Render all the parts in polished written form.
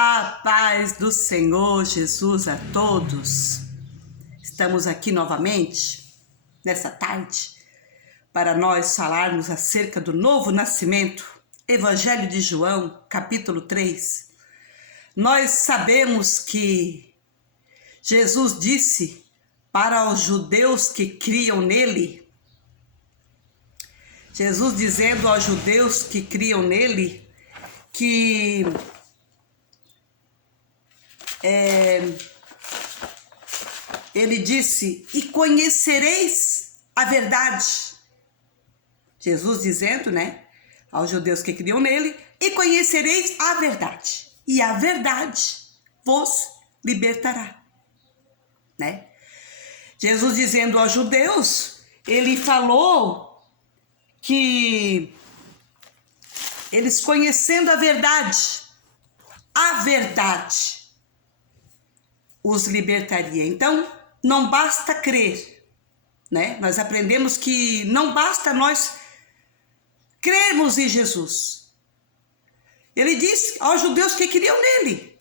A paz do Senhor Jesus a todos. Estamos aqui novamente, nessa tarde, para nós falarmos acerca do novo nascimento, Evangelho de João, capítulo 3. Nós sabemos que Jesus disse para os judeus que criam nele, Jesus dizendo aos judeus que criam nele, que ele disse, e conhecereis a verdade. Jesus dizendo, aos judeus que criam nele, e conhecereis a verdade, e a verdade vos libertará, Jesus dizendo aos judeus, ele falou que eles conhecendo a verdade os libertaria. Então, não basta crer, Nós aprendemos que não basta nós crermos em Jesus. Ele disse aos judeus que criam nele,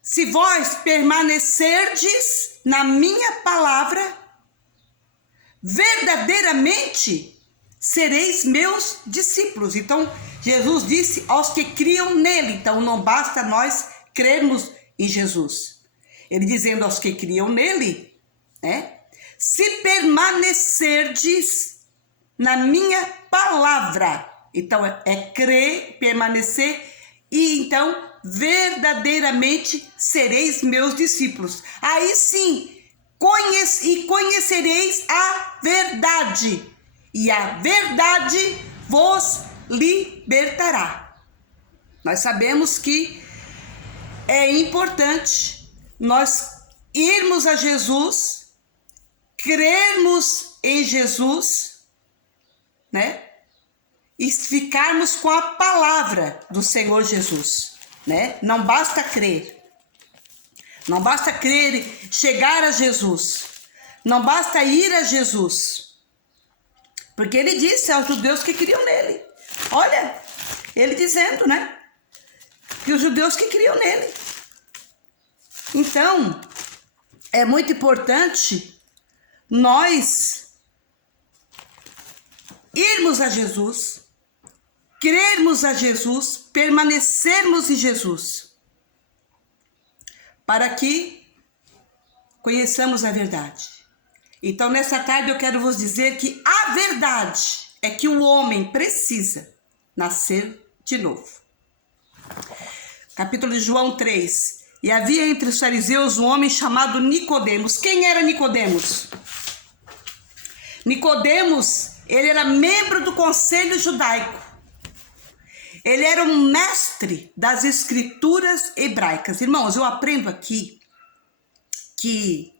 Se vós permanecerdes na minha palavra, verdadeiramente sereis meus discípulos. Então, Jesus disse aos que criam nele. Então, não basta nós crermos em Jesus. Ele dizendo aos que criam nele, se permanecerdes na minha palavra. Então, é crer, permanecer e então verdadeiramente sereis meus discípulos. Aí sim, conhecereis a verdade, e a verdade vos libertará. Nós sabemos que é importante nós irmos a Jesus, crermos em Jesus, e ficarmos com a palavra do Senhor Jesus, Não basta crer. Não basta crer, chegar a Jesus. Não basta ir a Jesus. Porque ele disse aos judeus que criam nele. Olha, ele dizendo, que os judeus que criam nele. Então, é muito importante nós irmos a Jesus, crermos a Jesus, permanecermos em Jesus, para que conheçamos a verdade. Então, nessa tarde eu quero vos dizer que a verdade é que o homem precisa nascer de novo. Capítulo de João 3. E havia entre os fariseus um homem chamado Nicodemos. Quem era Nicodemos? Nicodemos, ele era membro do conselho judaico. Ele era um mestre das escrituras hebraicas. Irmãos, eu aprendo aqui que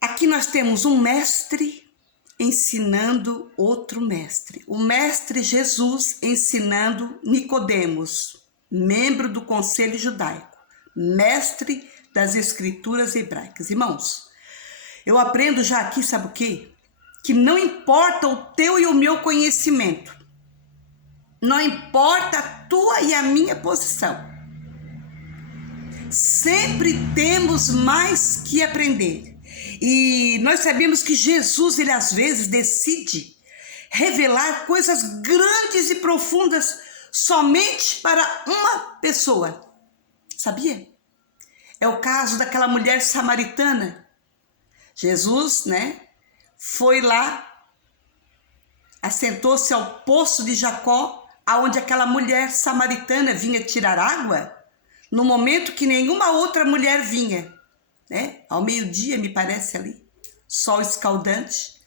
aqui nós temos um mestre ensinando outro mestre. O mestre Jesus ensinando Nicodemos, membro do conselho judaico, mestre das escrituras hebraicas. Irmãos, eu aprendo já aqui, sabe o quê? Que não importa o teu e o meu conhecimento, não importa a tua e a minha posição, sempre temos mais que aprender. E nós sabemos que Jesus, ele às vezes decide revelar coisas grandes e profundas somente para uma pessoa. Sabia? É o caso daquela mulher samaritana. Jesus, foi lá, assentou-se ao poço de Jacó, aonde aquela mulher samaritana vinha tirar água, no momento que nenhuma outra mulher vinha, ao meio-dia, me parece ali, sol escaldante.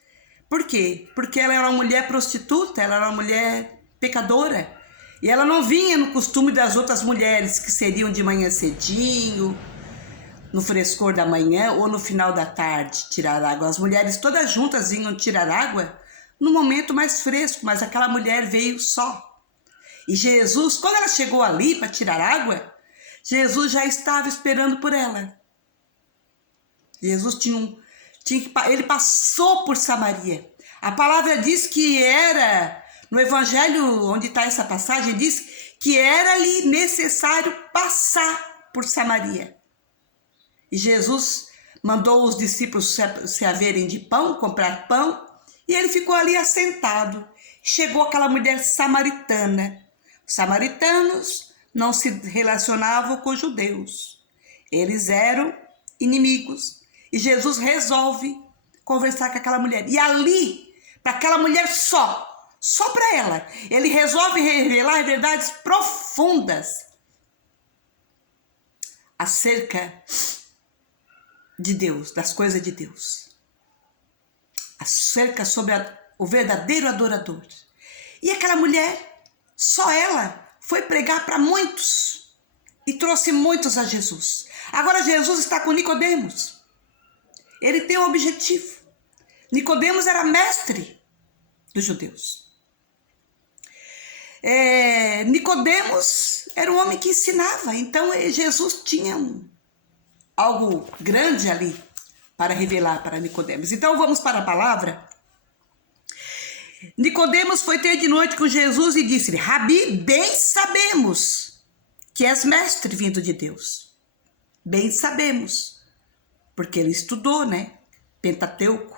Por quê? Porque ela era uma mulher prostituta, ela era uma mulher pecadora, e ela não vinha no costume das outras mulheres, que seriam de manhã cedinho, no frescor da manhã ou no final da tarde, tirar água. As mulheres todas juntas vinham tirar água no momento mais fresco, mas aquela mulher veio só. E Jesus, quando ela chegou ali para tirar água, Jesus já estava esperando por ela. Jesus ele passou por Samaria. A palavra diz que era, no evangelho onde está essa passagem, diz que era-lhe necessário passar por Samaria. E Jesus mandou os discípulos se haverem de pão, comprar pão, e ele ficou ali assentado. Chegou aquela mulher samaritana. Os samaritanos não se relacionavam com os judeus. Eles eram inimigos. E Jesus resolve conversar com aquela mulher. E ali, para aquela mulher só para ela, ele resolve revelar verdades profundas acerca de Deus, das coisas de Deus. Acerca sobre o verdadeiro adorador. E aquela mulher, só ela, foi pregar para muitos e trouxe muitos a Jesus. Agora Jesus está com Nicodemos. Ele tem um objetivo. Nicodemos era mestre dos judeus. Nicodemos era um homem que ensinava. Então Jesus tinha algo grande ali para revelar para Nicodemos. Então vamos para a palavra. Nicodemos foi ter de noite com Jesus e disse-lhe: Rabi, bem sabemos que és mestre vindo de Deus. Bem sabemos, porque ele estudou, né? Pentateuco.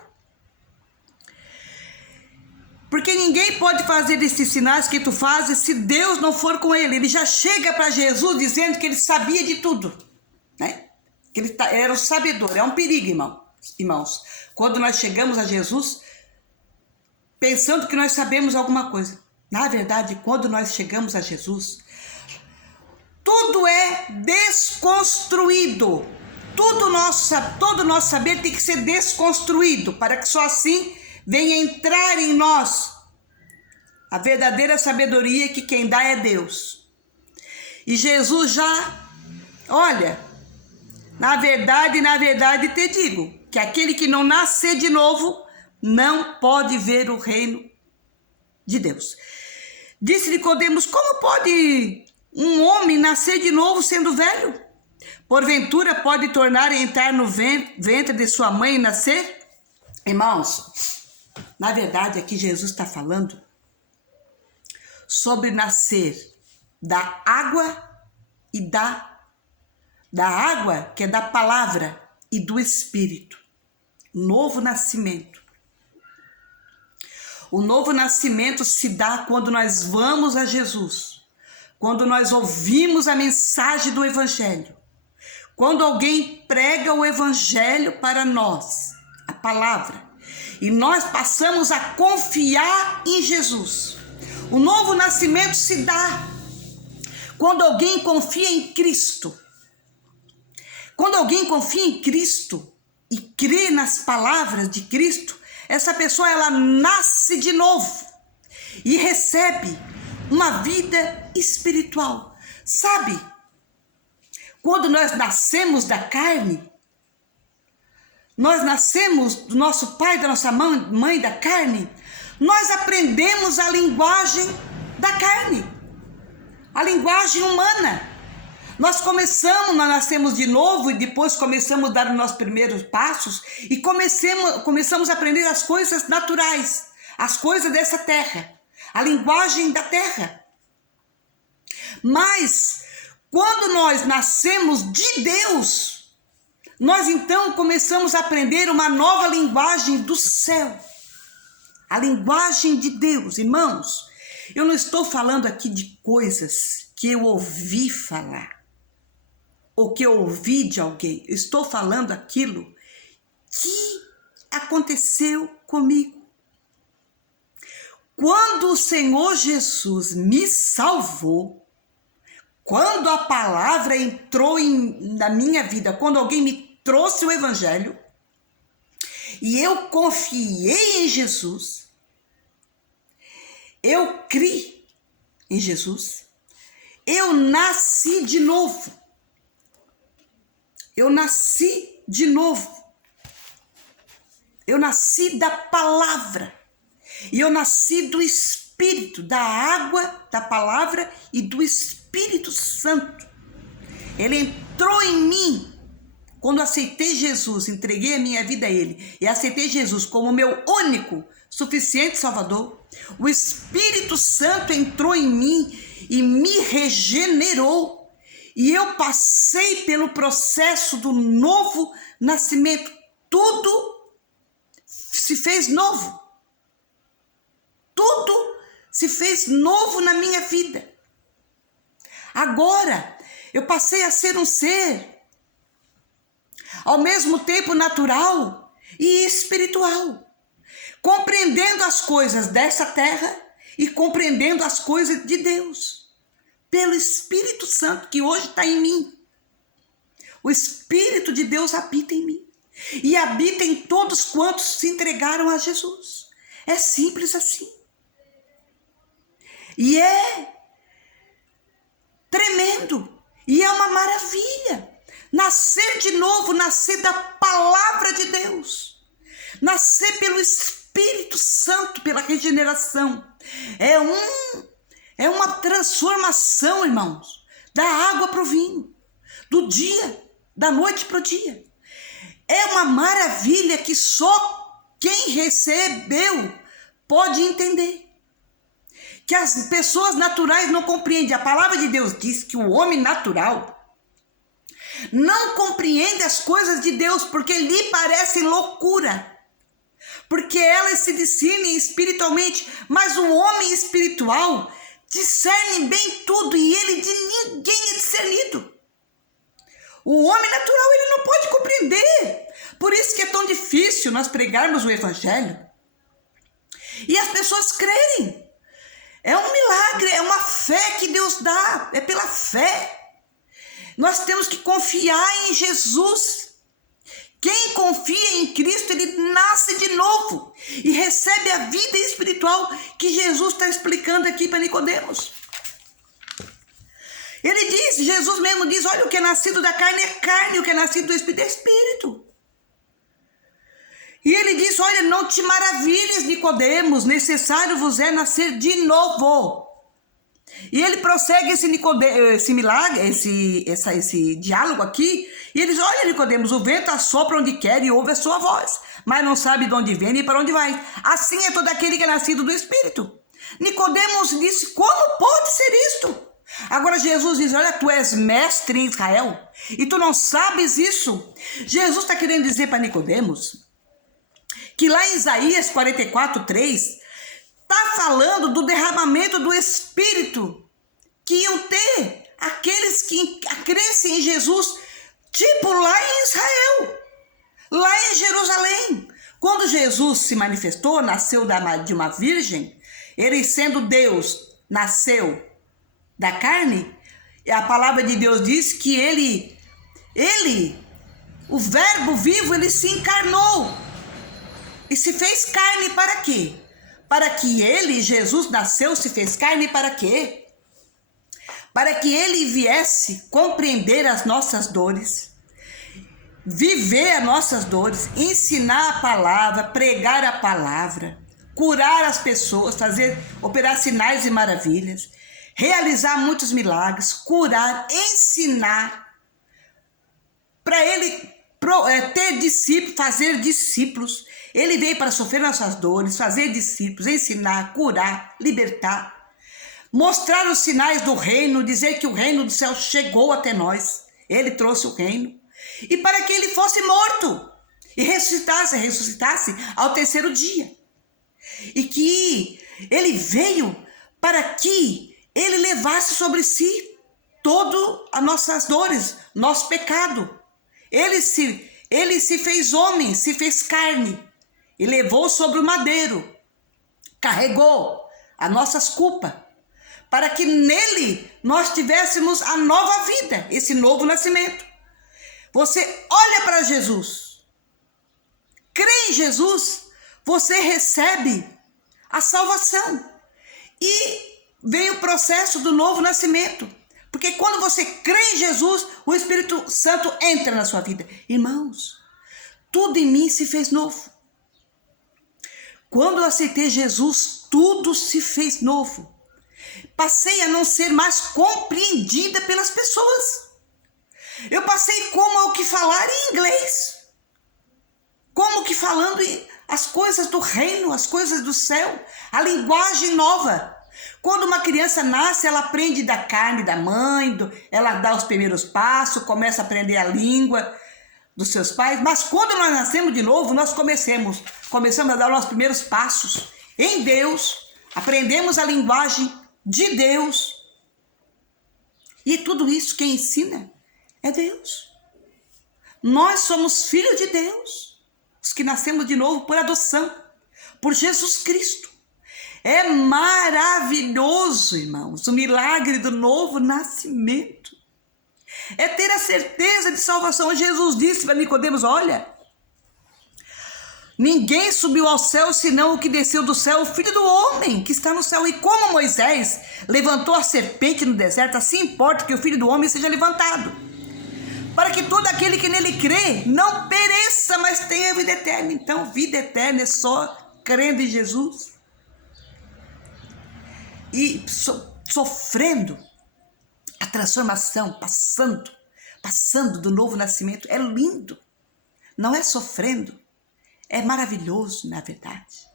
Porque ninguém pode fazer esses sinais que tu fazes se Deus não for com ele. Ele já chega para Jesus dizendo que ele sabia de tudo, né? Que ele era o sabedor. É um perigo, irmãos. Quando nós chegamos a Jesus pensando que nós sabemos alguma coisa. Na verdade, quando nós chegamos a Jesus, tudo é desconstruído. Todo nosso saber tem que ser desconstruído para que só assim venha entrar em nós a verdadeira sabedoria, que quem dá é Deus. E Jesus já, olha, na verdade te digo, que aquele que não nascer de novo não pode ver o reino de Deus. Disse Nicodemos: como pode um homem nascer de novo sendo velho? Porventura pode tornar a entrar no ventre de sua mãe e nascer? Irmãos, na verdade aqui Jesus está falando sobre nascer da água e da água, que é da palavra, e do Espírito. Novo nascimento. O novo nascimento se dá quando nós vamos a Jesus, quando nós ouvimos a mensagem do Evangelho, quando alguém prega o Evangelho para nós, a palavra, e nós passamos a confiar em Jesus. O novo nascimento se dá quando alguém confia em Cristo. Quando alguém confia em Cristo e crê nas palavras de Cristo, essa pessoa ela nasce de novo e recebe uma vida espiritual. Sabe? Quando nós nascemos da carne, nós nascemos do nosso pai, da nossa mãe da carne, nós aprendemos a linguagem da carne, a linguagem humana. Nós nascemos de novo e depois começamos a dar os nossos primeiros passos e começamos a aprender as coisas naturais, as coisas dessa terra, a linguagem da terra. Mas quando nós nascemos de Deus, nós então começamos a aprender uma nova linguagem do céu, a linguagem de Deus. Irmãos, eu não estou falando aqui de coisas que eu ouvi falar, ou que eu ouvi de alguém. Eu estou falando aquilo que aconteceu comigo. Quando o Senhor Jesus me salvou, quando a palavra entrou na minha vida, quando alguém me trouxe o Evangelho, e eu confiei em Jesus, eu criei em Jesus, eu nasci de novo. Eu nasci de novo. Eu nasci da palavra. E eu nasci do Espírito, da água, da palavra e do Espírito Santo. Ele entrou em mim. Quando aceitei Jesus, entreguei a minha vida a Ele e aceitei Jesus como meu único, suficiente Salvador, o Espírito Santo entrou em mim e me regenerou. E eu passei pelo processo do novo nascimento. Tudo se fez novo. Tudo se fez novo na minha vida. Agora, eu passei a ser um ser, ao mesmo tempo natural e espiritual, compreendendo as coisas dessa terra e compreendendo as coisas de Deus, pelo Espírito Santo que hoje está em mim. O Espírito de Deus habita em mim e habita em todos quantos se entregaram a Jesus. É simples assim. E é tremendo, e é uma maravilha. Nascer de novo, nascer da palavra de Deus, nascer pelo Espírito Santo, pela regeneração. É uma transformação, irmãos, da água para o vinho, do dia, da noite para o dia. É uma maravilha que só quem recebeu pode entender. Que as pessoas naturais não compreendem. A palavra de Deus diz que o homem natural não compreende as coisas de Deus porque lhe parecem loucura, porque elas se discernem espiritualmente, mas o homem espiritual discerne bem tudo e ele de ninguém é discernido. O homem natural ele não pode compreender. Por isso que é tão difícil nós pregarmos o evangelho e as pessoas crerem. É um milagre, é uma fé que Deus dá, é pela fé. Nós temos que confiar em Jesus. Quem confia em Cristo, ele nasce de novo e recebe a vida espiritual que Jesus está explicando aqui para Nicodemos. Ele diz, Jesus mesmo diz, olha, o que é nascido da carne é carne, o que é nascido do Espírito é Espírito. E ele diz, olha, não te maravilhes, Nicodemos, necessário vos é nascer de novo. E ele prossegue esse milagre, esse diálogo aqui, e ele diz, olha, Nicodemos, o vento assopra onde quer e ouve a sua voz, mas não sabe de onde vem nem para onde vai. Assim é todo aquele que é nascido do Espírito. Nicodemos disse, como pode ser isto? Agora Jesus diz, olha, tu és mestre em Israel, e tu não sabes isso. Jesus está querendo dizer para Nicodemos, que lá em Isaías 44:3, está falando do derramamento do Espírito que iam ter aqueles que crescem em Jesus, tipo lá em Israel, lá em Jerusalém. Quando Jesus se manifestou, nasceu de uma virgem, ele sendo Deus, nasceu da carne, e a palavra de Deus diz que ele, o verbo vivo, ele se encarnou e se fez carne para quê? Para que ele, Jesus, nasceu, se fez carne para quê? Para que ele viesse compreender as nossas dores, viver as nossas dores, ensinar a palavra, pregar a palavra, curar as pessoas, operar sinais e maravilhas, realizar muitos milagres, curar, ensinar, para ele ter discípulos, fazer discípulos. Ele veio para sofrer nossas dores, fazer discípulos, ensinar, curar, libertar, mostrar os sinais do reino, dizer que o reino do céu chegou até nós. Ele trouxe o reino. E para que ele fosse morto e ressuscitasse ao terceiro dia. E que ele veio para que ele levasse sobre si todas as nossas dores, nosso pecado. Ele se fez homem, se fez carne. E levou sobre o madeiro, carregou as nossas culpas, para que nele nós tivéssemos a nova vida, esse novo nascimento. Você olha para Jesus, crê em Jesus, você recebe a salvação. E vem o processo do novo nascimento. Porque quando você crê em Jesus, o Espírito Santo entra na sua vida. Irmãos, tudo em mim se fez novo. Quando eu aceitei Jesus, tudo se fez novo. Passei a não ser mais compreendida pelas pessoas. Eu passei como que falar em inglês. Como que falando as coisas do reino, as coisas do céu, a linguagem nova. Quando uma criança nasce, ela aprende da carne da mãe, ela dá os primeiros passos, começa a aprender a língua dos seus pais. Mas quando nós nascemos de novo, nós começamos a dar os nossos primeiros passos em Deus, aprendemos a linguagem de Deus. E tudo isso quem ensina é Deus. Nós somos filhos de Deus, os que nascemos de novo por adoção, por Jesus Cristo. É maravilhoso, irmãos, o milagre do novo nascimento. É ter a certeza de salvação. Jesus disse para Nicodemos: olha, ninguém subiu ao céu senão o que desceu do céu, o Filho do Homem que está no céu. E como Moisés levantou a serpente no deserto, assim importa que o Filho do Homem seja levantado, para que todo aquele que nele crê não pereça, mas tenha vida eterna. Então, vida eterna é só crendo em Jesus e sofrendo a transformação, passando do novo nascimento. É lindo, não é sofrendo, é maravilhoso, na verdade.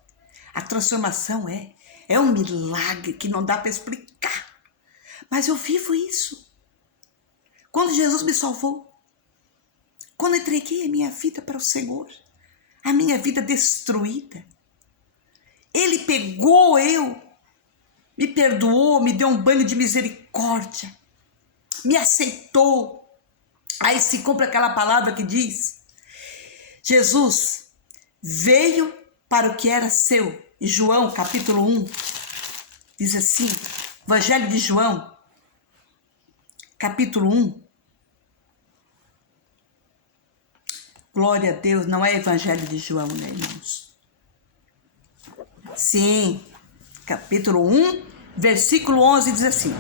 A transformação é um milagre que não dá para explicar, mas eu vivo isso. Quando Jesus me salvou, quando entreguei a minha vida para o Senhor, a minha vida destruída, Ele pegou me perdoou, me deu um banho de misericórdia, me aceitou. Aí se cumpre aquela palavra que diz: Jesus veio para o que era seu. Em João capítulo 1, diz assim, Evangelho de João, capítulo 1. Glória a Deus, não é Evangelho de João, né, irmãos? Sim, capítulo 1, versículo 11 diz assim: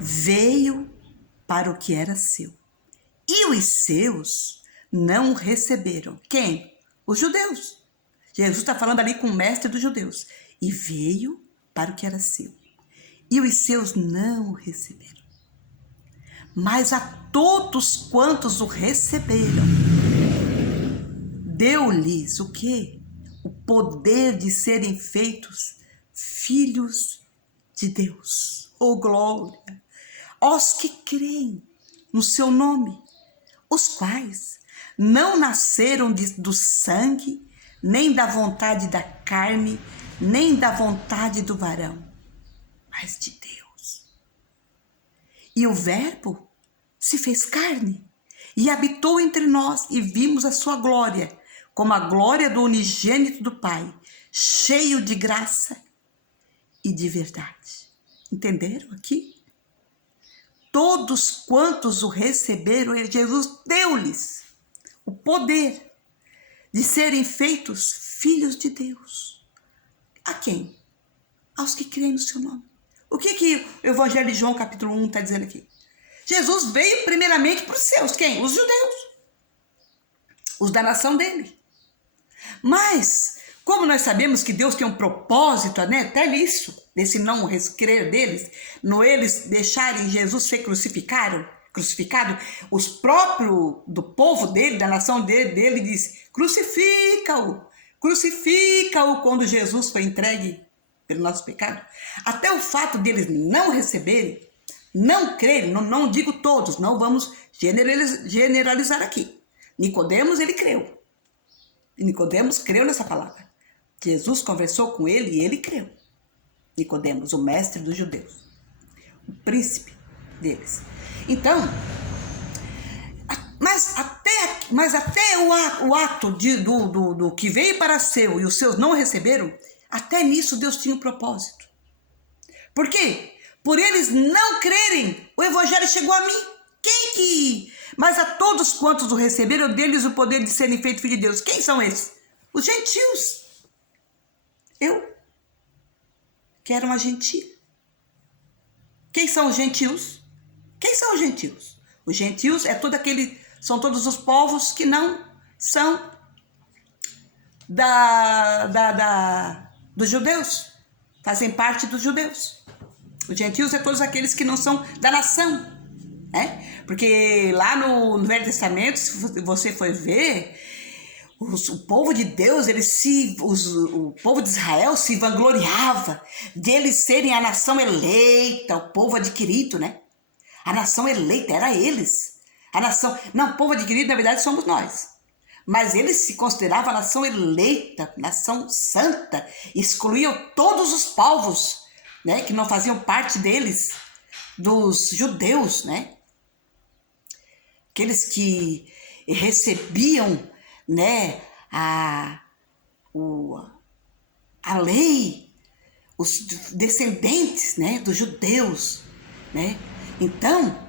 veio para o que era seu, e os seus não receberam. Quem? Os judeus. Jesus está falando ali com o mestre dos judeus. E veio para o que era seu, e os seus não o receberam. Mas a todos quantos o receberam, deu-lhes o quê? O poder de serem feitos filhos de Deus. Oh, glória! Aos que creem no seu nome, os quais não nasceram do sangue, nem da vontade da carne, nem da vontade do varão, mas de Deus. E o Verbo se fez carne e habitou entre nós, e vimos a sua glória, como a glória do unigênito do Pai, cheio de graça e de verdade. Entenderam aqui? Todos quantos o receberam, Jesus deu-lhes o poder de serem feitos filhos de Deus. A quem? Aos que creem no seu nome. O que o Evangelho de João capítulo 1 está dizendo aqui? Jesus veio primeiramente para os seus. Quem? Os judeus. Os da nação dele. Mas, como nós sabemos que Deus tem um propósito, né, até nisso, desse não crer deles, no eles deixarem Jesus ser crucificado, os próprios do povo dele, da nação dele diz: crucifica-o, quando Jesus foi entregue pelo nosso pecado. Até o fato deles não receberem, não crerem, não digo todos, não vamos generalizar aqui. Nicodemos, ele creu. Nicodemos creu nessa palavra. Jesus conversou com ele e ele creu. Nicodemos, o mestre dos judeus, o príncipe deles. Então, mas até o ato do que veio para seu e os seus não receberam, até nisso Deus tinha um propósito. Por quê? Por eles não crerem, o evangelho chegou a mim. Mas a todos quantos o receberam, deles o poder de serem feitos filhos de Deus. Quem são esses? Os gentios. Eu, que era uma gentia. Quem são os gentios? Quem são os gentios? Os gentios são todos os povos que não são dos judeus, fazem parte dos judeus. Os gentios é todos aqueles que não são da nação, né? Porque lá no Velho Testamento, se você for ver, o povo de Deus, o povo de Israel se vangloriava deles serem a nação eleita, o povo adquirido, né? A nação eleita, era eles. A nação, não, o povo adquirido, na verdade, somos nós. Mas eles se consideravam a nação eleita, nação santa, excluíam todos os povos, né, que não faziam parte deles, dos judeus, né? Aqueles que recebiam, né, a lei, os descendentes, né, dos judeus, né? Então,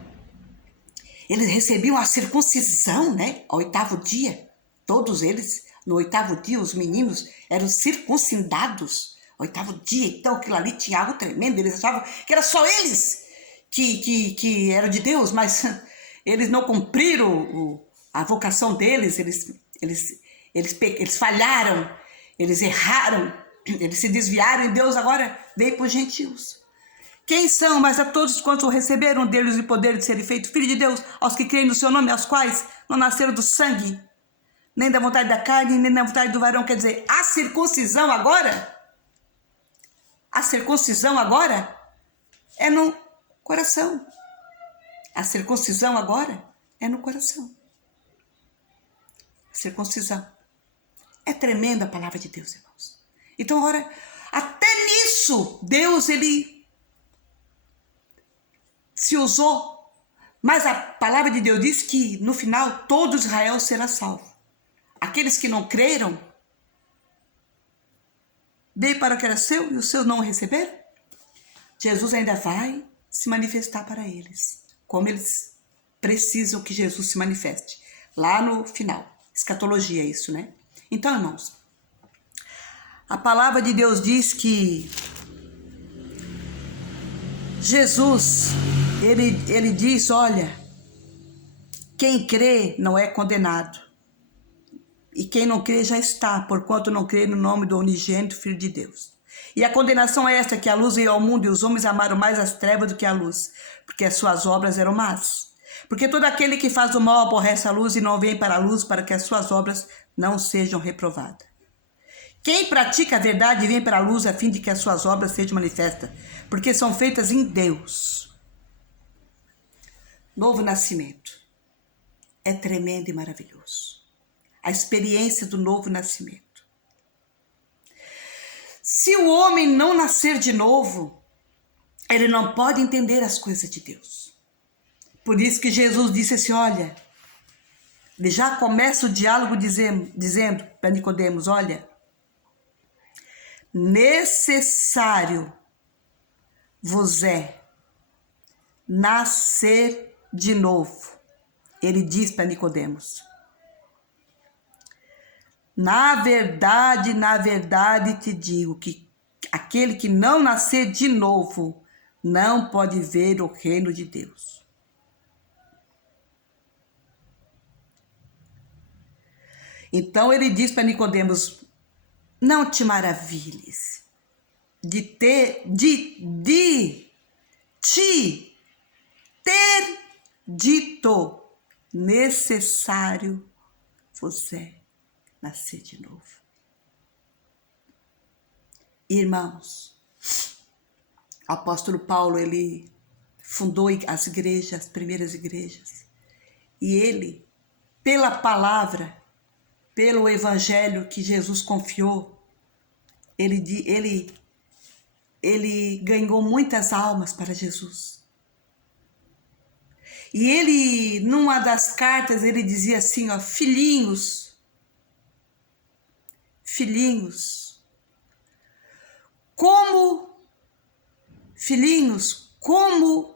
eles recebiam a circuncisão, né, ao 8º dia. Todos eles, no 8º dia, os meninos eram circuncidados. 8º dia, então aquilo ali tinha algo tremendo. Eles achavam que era só eles que eram de Deus, mas eles não cumpriram a vocação deles, eles falharam, eles erraram, eles se desviaram e Deus agora veio para os gentios. Quem são, mas a todos quantos receberam deles o poder de serem feitos filhos de Deus, aos que creem no seu nome, aos quais não nasceram do sangue, nem da vontade da carne, nem da vontade do varão. Quer dizer, a circuncisão agora é no coração. A circuncisão agora é no coração. A circuncisão. É tremenda a palavra de Deus, irmãos. Então, agora, até nisso, Deus, ele se usou. Mas a palavra de Deus diz que, no final, todo Israel será salvo. Aqueles que não creram, veio para o que era seu e os seus não o receberam. Jesus ainda vai se manifestar para eles, como eles precisam que Jesus se manifeste. Lá no final, escatologia é isso, né? Então, irmãos, a palavra de Deus diz que Jesus, ele diz, olha, quem crê não é condenado. E quem não crê já está, porquanto não crê no nome do unigênito Filho de Deus. E a condenação é esta, que a luz veio ao mundo e os homens amaram mais as trevas do que a luz, porque as suas obras eram más. Porque todo aquele que faz o mal aborrece a luz e não vem para a luz para que as suas obras não sejam reprovadas. Quem pratica a verdade vem para a luz a fim de que as suas obras sejam manifestas, porque são feitas em Deus. Novo nascimento é tremendo e maravilhoso. A experiência do novo nascimento. Se o homem não nascer de novo, ele não pode entender as coisas de Deus. Por isso que Jesus disse assim, olha, ele já começa o diálogo dizendo para Nicodemos, olha, necessário vos é nascer de novo. Ele diz para Nicodemos. Na verdade te digo que aquele que não nascer de novo não pode ver o reino de Deus. Então ele diz para Nicodemos, não te maravilhes de te ter dito, necessário vos é nascer de novo. Irmãos, o apóstolo Paulo, ele fundou as igrejas, as primeiras igrejas. E ele, pela palavra, pelo evangelho que Jesus confiou, ele ganhou muitas almas para Jesus. E ele, numa das cartas, ele dizia assim, ó, filhinhos, como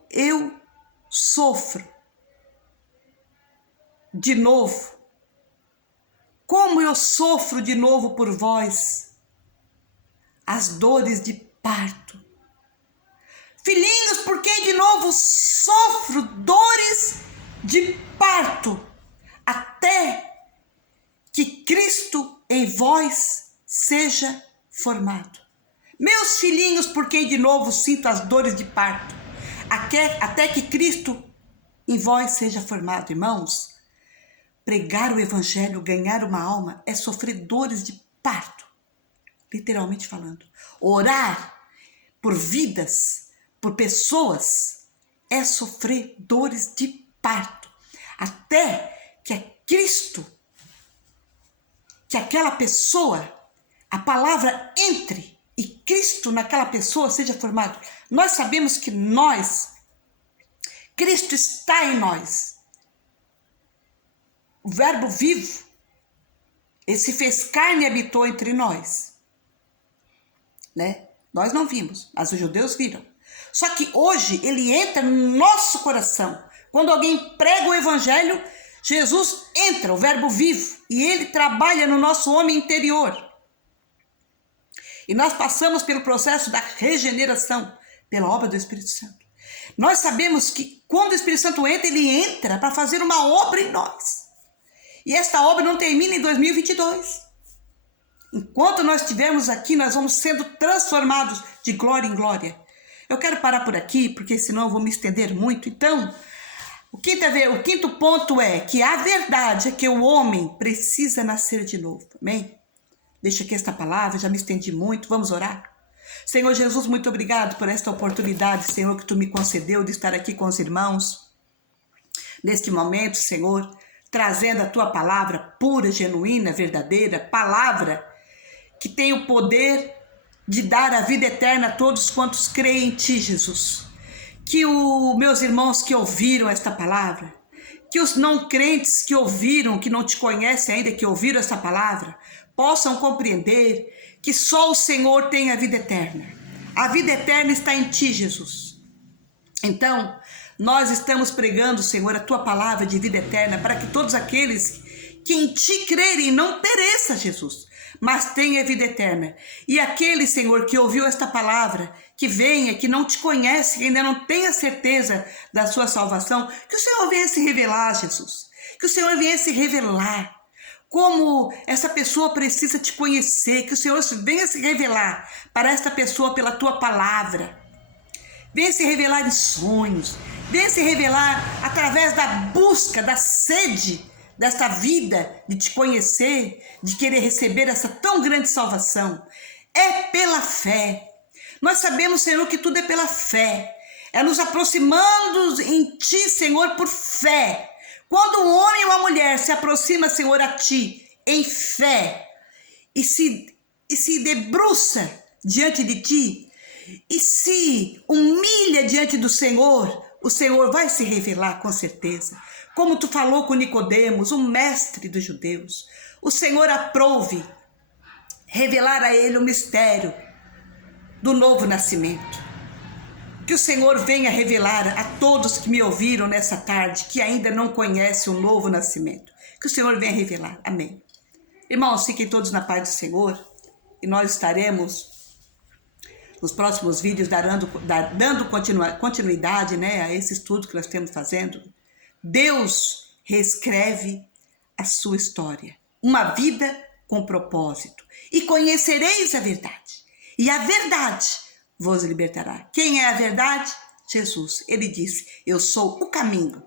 eu sofro de novo, como eu sofro de novo por vós, as dores de parto. Filhinhos, porque de novo sofro dores de parto, até que Cristo em vós seja formado. Meus filhinhos, por quem de novo sinto as dores de parto, até que Cristo em vós seja formado. Irmãos, pregar o evangelho, ganhar uma alma, é sofrer dores de parto, literalmente falando. Orar por vidas, por pessoas, é sofrer dores de parto, até que Cristo, que aquela pessoa, a palavra entre e Cristo naquela pessoa seja formado. Nós sabemos que Cristo está em nós. O verbo vivo, ele se fez carne e habitou entre nós. Né? Nós não vimos, mas os judeus viram. Só que hoje ele entra no nosso coração. Quando alguém prega o evangelho, Jesus entra, o verbo vivo, e ele trabalha no nosso homem interior. E nós passamos pelo processo da regeneração, pela obra do Espírito Santo. Nós sabemos que quando o Espírito Santo entra, ele entra para fazer uma obra em nós. E esta obra não termina em 2022. Enquanto nós estivermos aqui, nós vamos sendo transformados de glória em glória. Eu quero parar por aqui, porque senão eu vou me estender muito. Então, o quinto ponto é que a verdade é que o homem precisa nascer de novo. Amém? Deixa aqui esta palavra, já me estendi muito, vamos orar? Senhor Jesus, muito obrigado por esta oportunidade, Senhor, que Tu me concedeu de estar aqui com os irmãos. Neste momento, Senhor, trazendo a Tua palavra pura, genuína, verdadeira, palavra que tem o poder de dar a vida eterna a todos quantos creem em Ti, Jesus. Que os meus irmãos que ouviram esta palavra, que os não crentes que ouviram, que não Te conhecem ainda, que ouviram esta palavra, possam compreender que só o Senhor tem a vida eterna. A vida eterna está em Ti, Jesus. Então, nós estamos pregando, Senhor, a Tua palavra de vida eterna para que todos aqueles que em Ti crerem não pereçam, Jesus, mas tenha vida eterna. E aquele, Senhor, que ouviu esta palavra, que venha, que não Te conhece, que ainda não tem a certeza da sua salvação, que o Senhor venha se revelar, Jesus. Que o Senhor venha se revelar. Como essa pessoa precisa Te conhecer, que o Senhor venha se revelar para esta pessoa pela Tua palavra. Venha se revelar em sonhos, venha se revelar através da busca, da sede desta vida, de Te conhecer, de querer receber essa tão grande salvação. É pela fé. Nós sabemos, Senhor, que tudo é pela fé. É nos aproximando em Ti, Senhor, por fé. Quando um homem e uma mulher se aproxima, Senhor, a Ti, em fé, e se debruça diante de Ti, e se humilha diante do Senhor, o Senhor vai se revelar com certeza. Como Tu falou com Nicodemos, o mestre dos judeus, o Senhor aprove revelar a ele o mistério do novo nascimento. Que o Senhor venha revelar a todos que me ouviram nessa tarde, que ainda não conhecem o novo nascimento. Que o Senhor venha revelar. Amém. Irmãos, fiquem todos na paz do Senhor. E nós estaremos, nos próximos vídeos, dando continuidade, né, a esse estudo que nós estamos fazendo. Deus reescreve a sua história. Uma vida com propósito. E conhecereis a verdade. E a verdade vos libertará. Quem é a verdade? Jesus. Ele disse, eu sou o caminho,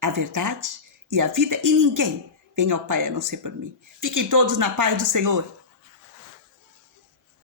a verdade e a vida, e ninguém vem ao Pai a não ser por mim. Fiquem todos na paz do Senhor.